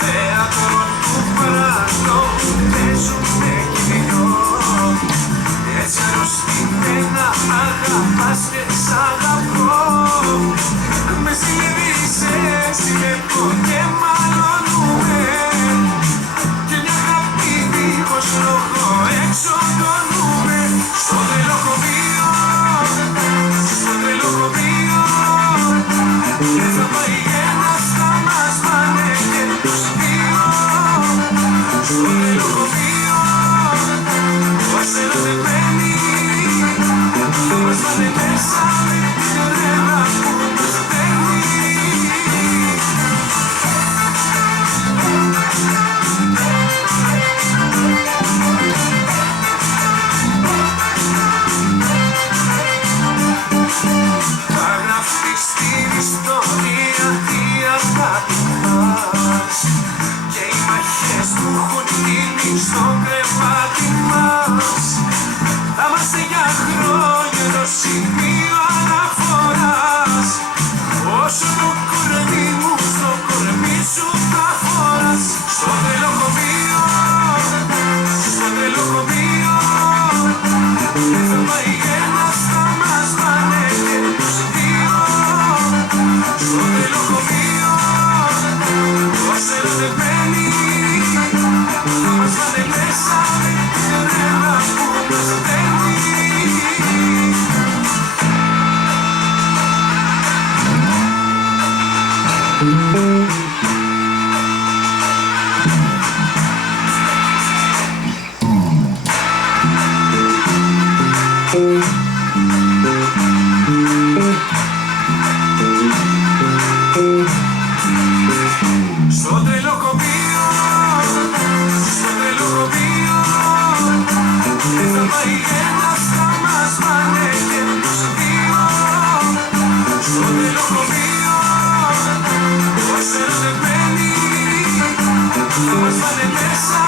Θέατρο του παράνο παίζουνε κοινό. Έτσι αρρωστημένα αγαπάς και σ' αγαπώ. Με ζηλεύεις βλέπω και μαλώνουμε. Και μια αγάπη δίχως λόγο εξοντώνουμε. Στο τρελοκομείο, στο τρελοκομείο. Δεν θα πάει ένας, θα μας πάνε και τους δύο. Στο τρελοκομείο, ο ασέρας δεν παίρνει. Θα μας πάνε μέσα με την τρέλα που μας παίρνει. Θα γραφτεί στην ιστορία η αγάπη μας και οι μαχές που έχουν γίνει στο κρεβάτι μας. Θα είμαστε για χρόνια το σημείο αναφοράς. Όσο το κορμί μου στο κορμί σου θα φοράς. Στο τρελοκομείο, στο τρελοκομείο. Δεν θα πάει ένας, θα μας πάνε και τους δύο. Στο τρελοκομείο, ο ασέρας δεν παίρνει. Θα μας πάνε μέσα με την τρέλα που μας παίρνει. Στο τρελοκομείο, στο τρελοκομείο. Δεν θα πάει ένας, θα μας πάνε και τους δύο. Στο τρελοκομείο, ο ασέρας δεν παίρνει. Θα μας πάνε μέσα